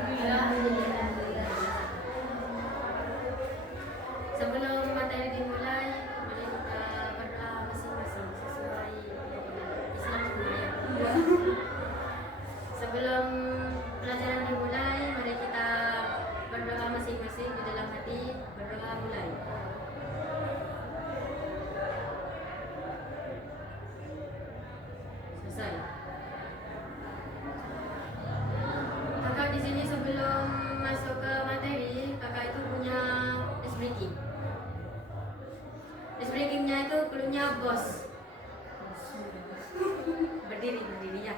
Alhamdulillah. Sebelum materi dimulai, mari kita berdoa masing-masing sesuai Islam sebenarnya. Sebelum pelajaran dimulai, mari kita berdoa masing-masing di dalam hati. Berdoa mulai. Selesai. Kakak di sini sebelum masuk ke materi, kakak itu punya ice breaking. Ice breakingnya itu klunya bos. Berdiri ya.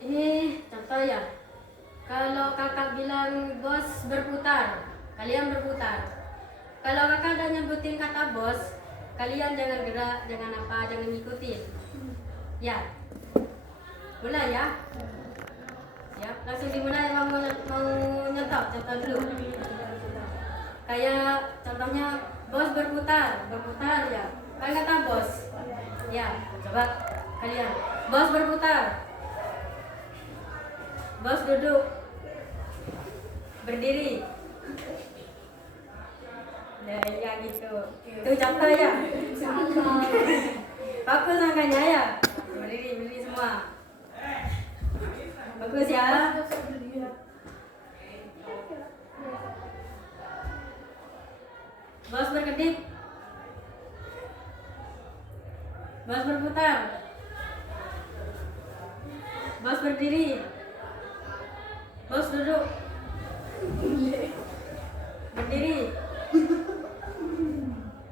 Ini contoh ya. Kalau kakak bilang bos berputar, kalian berputar. Kalau kakak udah nyebutin kata bos, kalian jangan gerak, jangan apa, jangan ngikutin. Ya. Mulai ya. Siap, langsung dimulai. Mau nyontoh, contoh dulu. Kayak contohnya bos berputar ya. Kan kata bos. Ya, coba kalian. Bos berputar. Bos duduk. Berdiri. Nah, ya gitu. Itu contoh ya. Bagus angkanya ya. Berdiri semua. Bagus ya. Bos berkedip. Bos berputar. Bos berdiri. Bos duduk. Berdiri.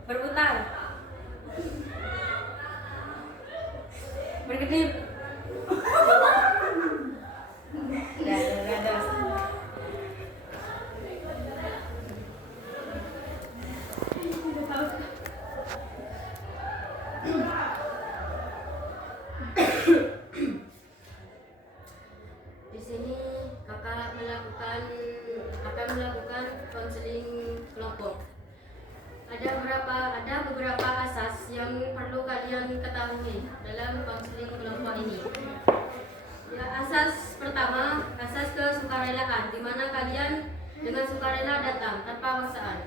Berputar. Berkedip. Ada. Di sini kakak akan melakukan konseling kelompok. Ada beberapa asas yang perlu kalian ketahui dalam konseling kelompok ini. Ya, asas pertama, asas kesukarelaan, di mana kalian dengan sukarela datang tanpa paksaan.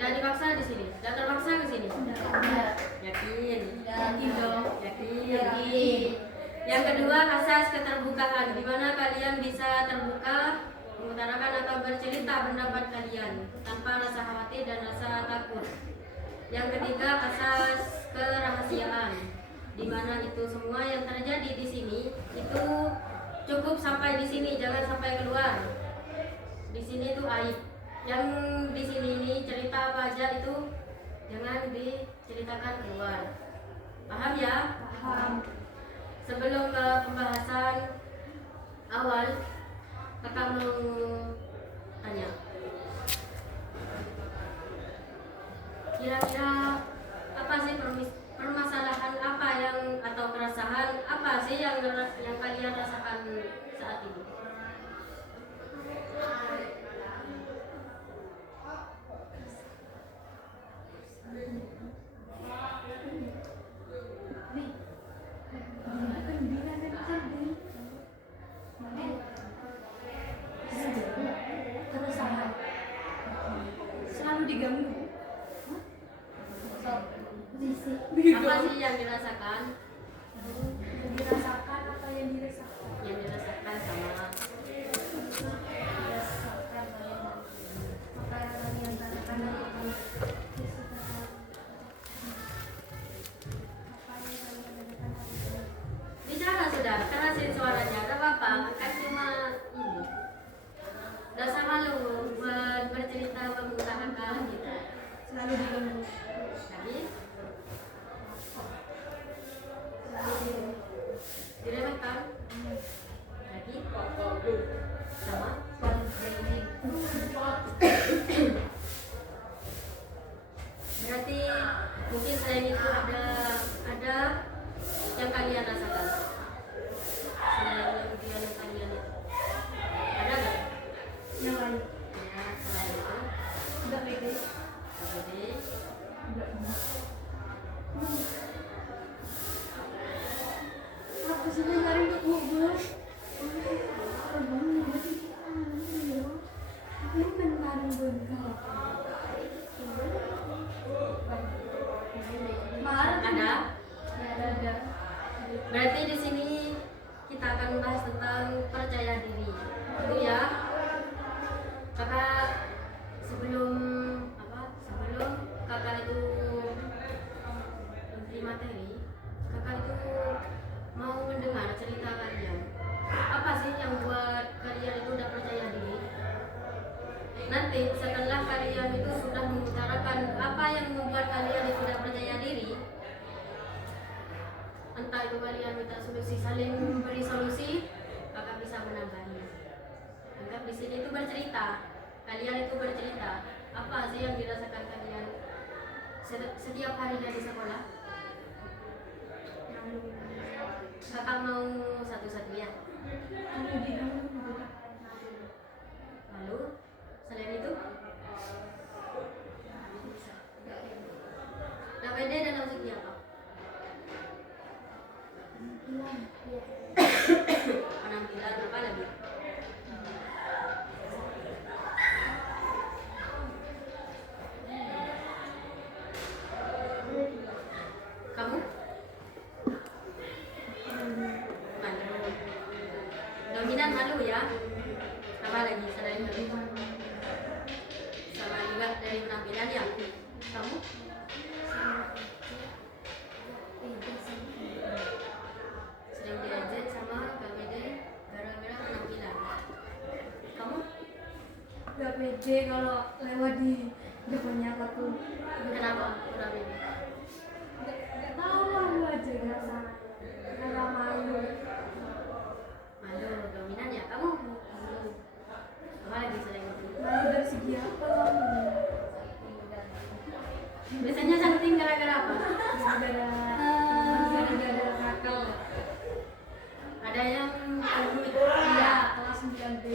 Dan dipaksa di sini, dan terpaksa ke sini. Yakin dong. Yakin. Yang kedua, asas keterbukaan, di mana kalian bisa terbuka mengutarakan atau bercerita pendapat kalian tanpa rasa khawatir dan rasa takut. Yang ketiga, asas kerahasiaan, di mana itu semua yang terjadi di sini itu cukup sampai di sini, jangan sampai keluar. Di sini itu aib. Yang di sini ini cerita apa aja itu jangan diceritakan keluar. Paham ya? Paham. Sebelum ke pembahasan awal, kakak mau tanya. Kira-kira apa sih permasalahan apa yang atau keresahan apa sih yang kalian rasakan saat ini? Selalu diganggu. Ada. Berarti di sini kita akan bahas tentang percaya diri. Itu ya. Kakak sebelum kakak itu memberi materi, kakak itu mau mendengar cerita kalian. Apa sih yang buat kalian itu udah percaya diri? Nanti setelah kalian itu sudah mengutarakan apa yang membuat kalian itu udah percaya diri, entah itu kalian minta solusi, saling memberi solusi, kakak bisa menambahi. Anggap di sini itu bercerita, kalian itu bercerita apa sih yang dirasakan kalian setiap harinya di sekolah. Kakak mau satu-satu ya. Lalu selain itu, KPD dalam segi apa? Penampilan apa lagi? Kamu? Malu. Dominan malu ya? Apa lagi selain malu? Sama juga dari penampilan ya? Kamu? Sering diajak sama KPD gara-gara penampilan. Kamu? Gak pede kalau lewat di depannya aku. Kenapa KPD? Gak tahu, malu aja karena malu. Malu, dominan ya? Kamu? Apa lagi selain itu? Malu dari segi apa kamu? Biasanya cantik gara-gara apa? Gara-gara nakal. Ada yang gendut. Iya, kelas 9B.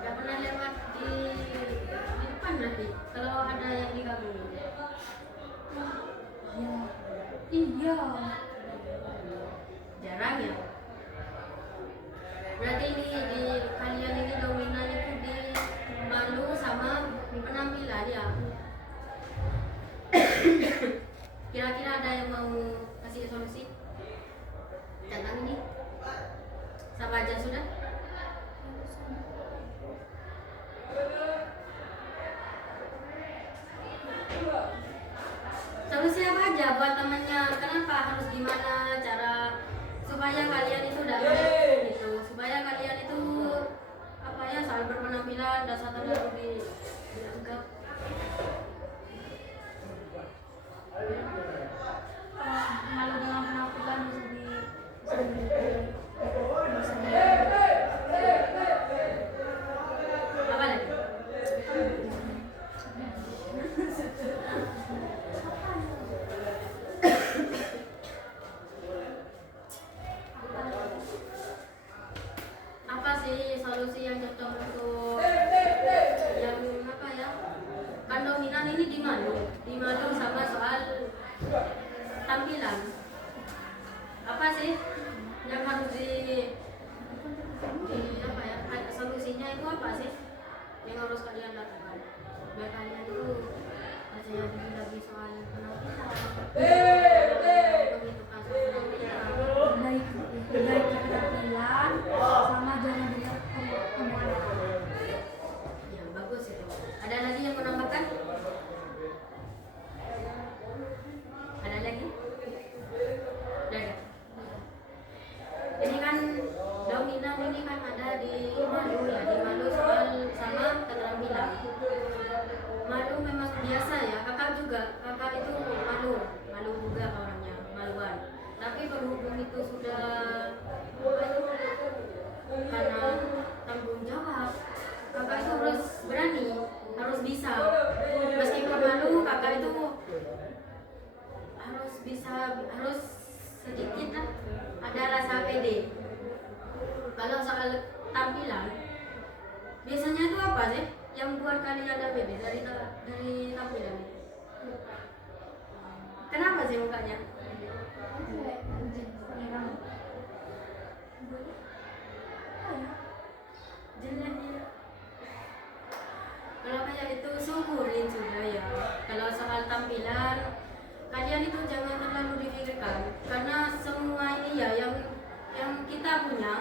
Gak pernah lewat di depan berarti kalau ada yang diganggu. Iya. Jarang ya. Berarti ini di kalian ini dominan itu di malu sama penampilan ya. Kira-kira ada yang mau kasih solusi tentang ini? Sama aja sudah? Solusi apa aja buat temennya? Kenapa harus gimana cara supaya kalian itu dapat gitu, supaya kalian itu apa ya, soal berpenampilan dasar lebih dianggap. Malu dengan penampilan Apa lagi? Apa sih solusi yang cocok untuk yang apa ya? Kan dominan ini di malu sama soal tampilan. Apa sih yang harus di apa ya? Solusinya itu apa sih yang harus kalian lakukan biar kalian itu percaya diri lagi soal penampilan? Pembentukan soal penampilan. perbaiki penampilan sama jangan dengar omongan. Ya, bagus itu. Ada lagi yang menambahkan? Ada lagi? Udah ada. Ini kan dominan ini kan ada di malu ya, di malu soal sama keterampilan. Malu memang biasa ya, kakak juga, kakak itu malu juga orangnya, maluan. Tapi berhubung itu sudah karena tanggung jawab, kakak itu harus berani, harus bisa. Meskipun malu, kakak itu harus bisa, harus sedikit lah ada rasa pede. Kalau soal tampilan, biasanya itu apa sih yang buat kalian ada pede dari tampilan? Kenapa sih rasanya mukanya? Jelek ya. Kalau kayak itu syukurin sudah ya. Kalau soal tampilan, kalian itu jangan terlalu dipikirkan, karena semua ini ya yang kita punya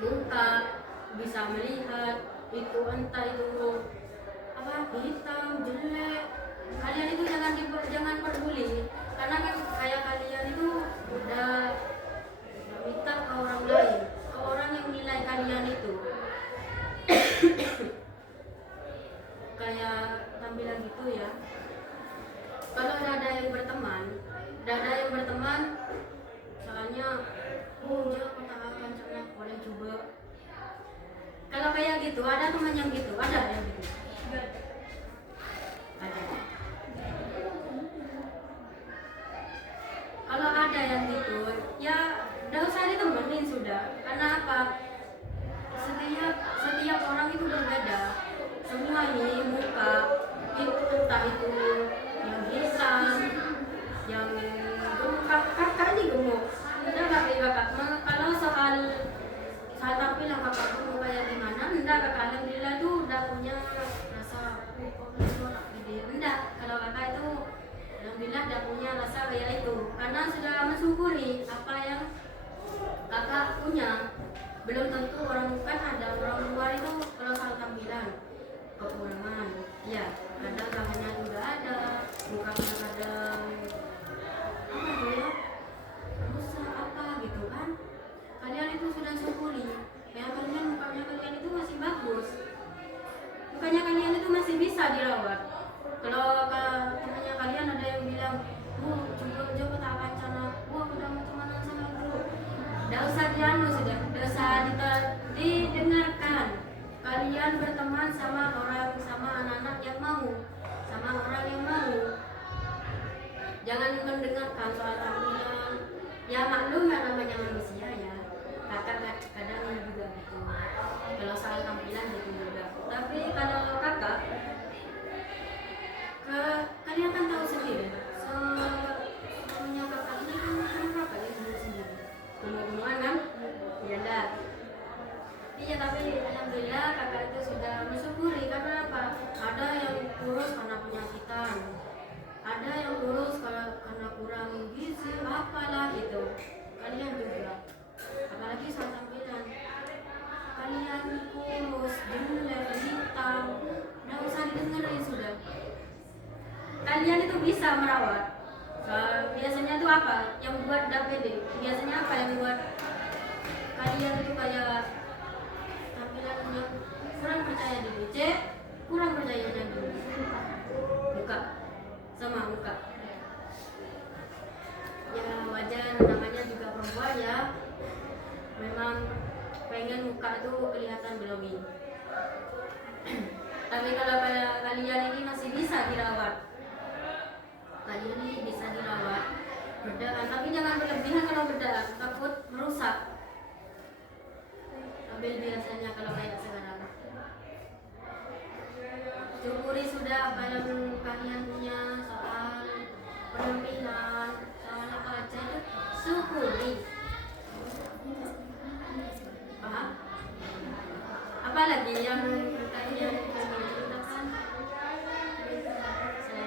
muka bisa melihat itu entah itu apa hitam jelek, kalian itu jangan peduli, karena kan kayak kalian itu udah minta ke orang lain, ke orang yang nilai kalian itu kayak tampilan gitu ya. Kalau ada yang berteman, soalnya dia kota kancana boleh coba. Kalau kayak gitu, ada teman yang gitu, ada yang gitu. Ada. Kalau ada yang gitu, ya udah usah ditemenin sudah. Karena apa? Setiap orang itu berbeda. Semua ini muka itu entah itu yang hitam, yang gemuk, kakak ini gemuk. Enggak kakak. Kalau soal tampilan kakak gemuk kayak gimana? Enggak, kakak alhamdulillah itu udah punya rasa enggak. Kalau kakak itu alhamdulillah udah punya rasa kayak itu, karena sudah mensyukuri apa yang kakak punya. Belum tentu orang, kan ada orang luar itu kalau soal tampilan kekurangan ya, kadang tangannya juga ada, mukanya kadang apa tuh ya rusak apa gitu kan. Kalian itu sudah syukuri ya, mukanya kalian itu masih bagus, mukanya kalian itu masih bisa dirawat. Kalau temannya kalian ada yang bilang, coba tak kancana, udah macam-macam sama bro, nggak usah sudah, nggak usah didengarkan. Kalian berteman sama anak-anak yang mau, sama orang yang mau. Jangan mendengarkan soal tampilan. Ya maklum ya, namanya manusia ya. Kakak kadang juga gitu. Kalau soal tampilan gitu juga. Tapi kalau kakak, kalian kan tahu sendiri. Punya kakak ini kan kakak yang dulu sendiri. Gunung-gunungan kan? Iya dah. Iya, tapi alhamdulillah kakak itu sudah mensyukuri. Karena apa? Ada yang kurus karena penyakitan, ada yang kurus karena kurang gizi apalah gitu. Kalian juga, apalagi soal tampilan, kalian kurus, jelek, hitam, nggak usah didengerin sudah. Kalian itu bisa merawat. Biasanya itu apa yang buat pede? Biasanya apa yang buat kalian itu kayak tampilannya kurang percaya diri? Kurang percaya diri. Muka sama muka. Ya wajar, namanya juga perempuan ya. Memang pengen muka itu kelihatan glowing. Tapi kalau kalian ini masih bisa dirawat, kalian ini bisa dirawat bedakan, tapi jangan berlebihan. Kalau bedakan takut merusak. Ambil biasanya kalau kayak sekarang. Syukuri sudah apa yang kalian punya, soal penampilan, soal apa aja itu syukuri. Paham? Apalagi yang kalian ceritakan? Saya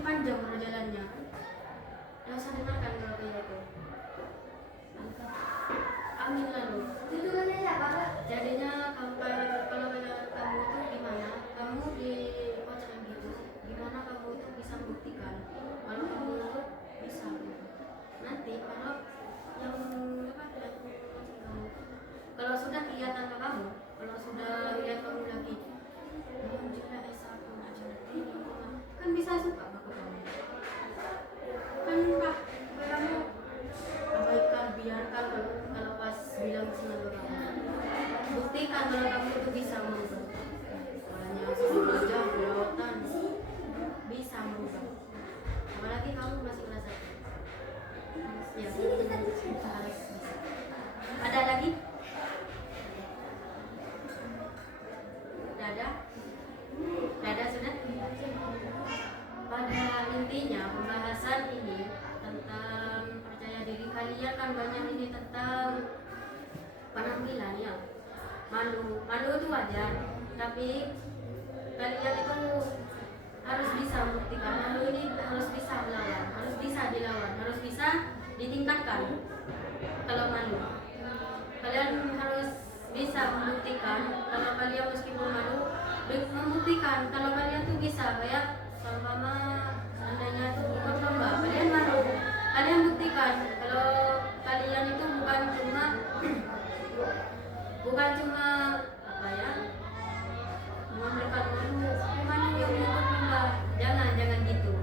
semakin panjang perjalanannya. Yang saya dengarkan kalau itu. Amin lalu. Itu kan ya Pak. Jadinya kalau kamu itu gimana? Kamu di kocak gitu. Gimana kamu itu bisa membuktikan kalau kamu itu bisa gitu. Nanti kalau yang kamu, kalau sudah kelihatan ke kamu, kalau sudah lihat kamu lagi, alhamdulillah S1 aja nanti kan bisa suka bapak kamu. Kan Pak, kamu abaikan, biarkan kalau pas bilang sama kamu. Buktikan kalau kamu itu bisa merubah. Hanya sebelum aja kelewatan bisa merubah. Apalagi kamu masih kelas 1. Ya, harus bisa. Ada lagi? Dada sudah? Pada intinya pembahasan ini tentang percaya diri kalian kan banyak ini tentang penampilan ya. Malu itu wajar, tapi kalian itu harus bisa membuktikan malu ini harus bisa melawan, harus bisa dilawan, harus bisa ditingkatkan. Kalau malu, kalian harus bisa membuktikan kalau kalian meskipun malu, membuktikan kalau kalian tuh bisa. Kayak sama seandainya itu ikut lomba, kalian malu, kalian buktikan kalau kalian itu bukan cuma apa ya, memberikan malu yang ikut lomba, jangan gitu.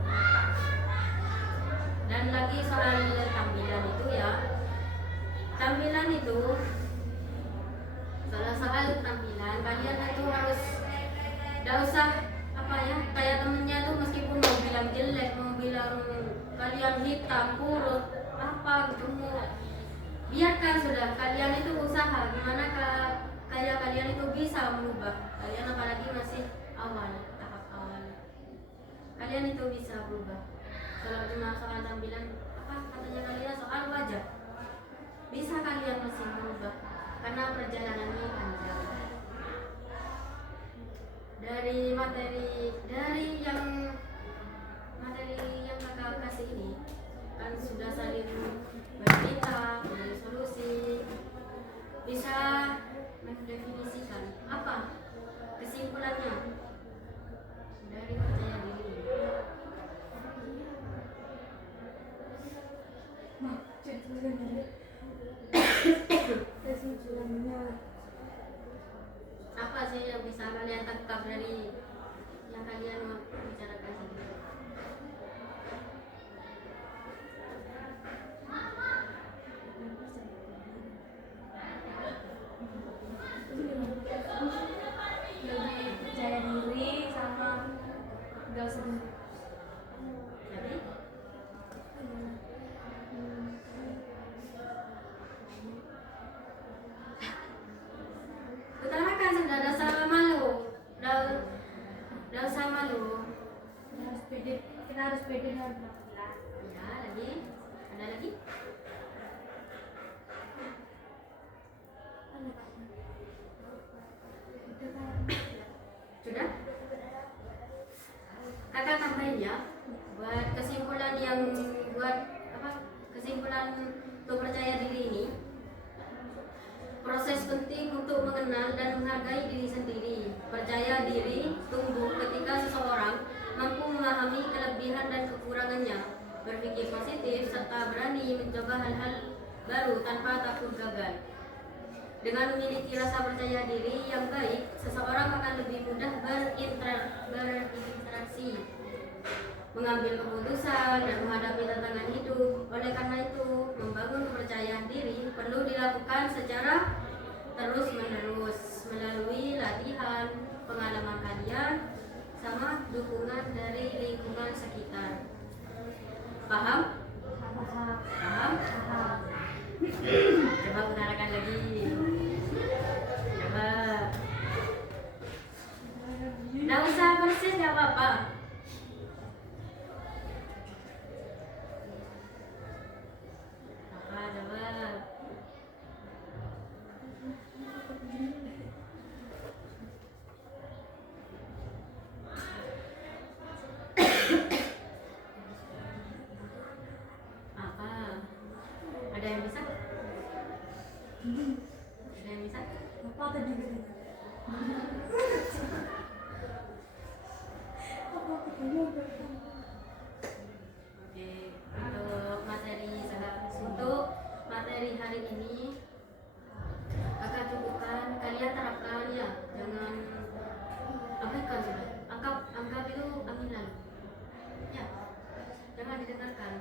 Dan lagi soal tampilan itu ya, tampilan itu soal tampilan kalian itu harus gak usah apa ya, kayak temennya tuh meskipun mau bilang jelek, mau bilang kalian hitam, kurus, apa gitu, biarkan sudah. Kalian itu usaha gimana kayak kalian itu bisa merubah. Kalian apalagi masih tahap awal, kalian itu bisa berubah. Kalau cuma soal tampilan, apa katanya kalian soal wajah, bisa kalian masih berubah karena perjalanannya panjang. Dari materi yang kakak kasih ini kan sudah saling bercerita, dari solusi, bisa mendefinisikan apa kesimpulannya dari percaya diri. Kesimpulannya Apa sih yang bisa kalian tangkap dari yang kalian mau bicarakan ini? lebih percaya diri sama gak sedih. Jadi utarakan sudah ada sama malu, udah usah malu. Kita harus pede dengan penampilan. Ya, lagi ada lagi? Sudah? Kakak tambahin ya, buat kesimpulan untuk percaya diri ini. Proses penting untuk mengenal dan menghargai diri sendiri. Percaya diri tumbuh ketika seseorang mampu memahami kelebihan dan kekurangannya, berpikir positif, serta berani mencoba hal-hal baru tanpa takut gagal. Dengan memiliki rasa percaya diri yang baik, seseorang akan lebih mudah berinteraksi, mengambil keputusan, dan menghadapi tantangan hidup. Oleh karena itu, membangun kepercayaan diri perlu dilakukan secara terus-menerus melalui latihan, pengalaman kalian, sama dukungan dari lingkungan sekitar. Paham? Paham? Coba utarakan lagi. Coba. Nggak usah persis, nggak apa-apa. Coba. Oke, untuk materi hari ini kakak cukupkan, kalian terapkan ya, jangan abaikan sudah. Anggap itu angin lalu. Ya, jangan didengarkan.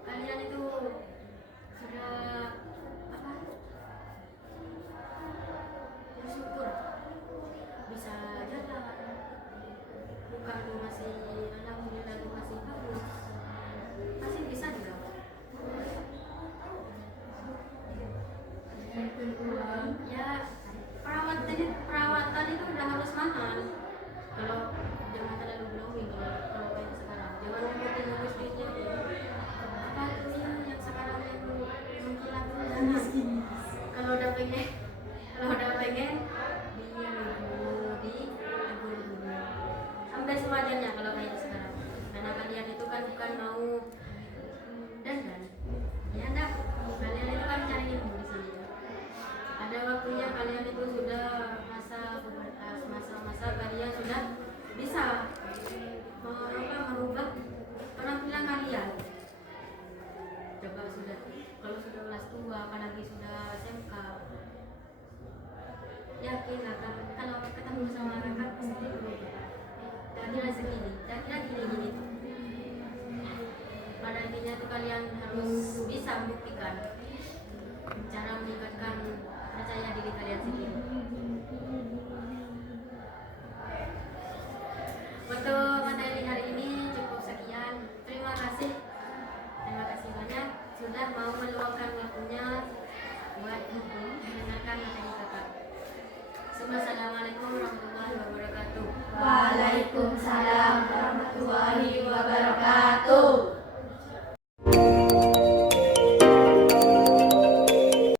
Kalian itu sudah apa? Bersyukur bisa jalan. Bukan masih alhamdulillah masih bagus. Masih bisa juga. Ya, perawatan itu udah harus mahal. Kalau jangan terlalu glowing kalau kayak sekarang. Jangan ngikutin istrinya. Apa itu yang sekarang yang mengkilat itu jangan. Kalau udah pengen dia dulu ditegur dulu. Sampai sewajarnya kalau kayak sekarang. Karena kalian itu kan bukan mau dandan. Ya enggak. Kalian itu kan cari ilmu di sini. Ada waktunya kalian itu sudah masa pubertas, masa-masa kalian sudah bisa merubah penampilan kalian. Coba sudah, kalau sudah kelas 2, apalagi sudah SMK, yakin akan kalau ketemu sama kakak pasti berubah. Kira segini, kira gini. Pada intinya itu kalian harus bisa membuktikan cara meningkatkan percaya diri kalian sendiri. Untuk materi hari ini cukup sekian. Terima kasih banyak sudah mau meluangkan waktunya buat mendengarkan materi kakak. Assalamualaikum warahmatullahi wabarakatuh. Waalaikumsalam.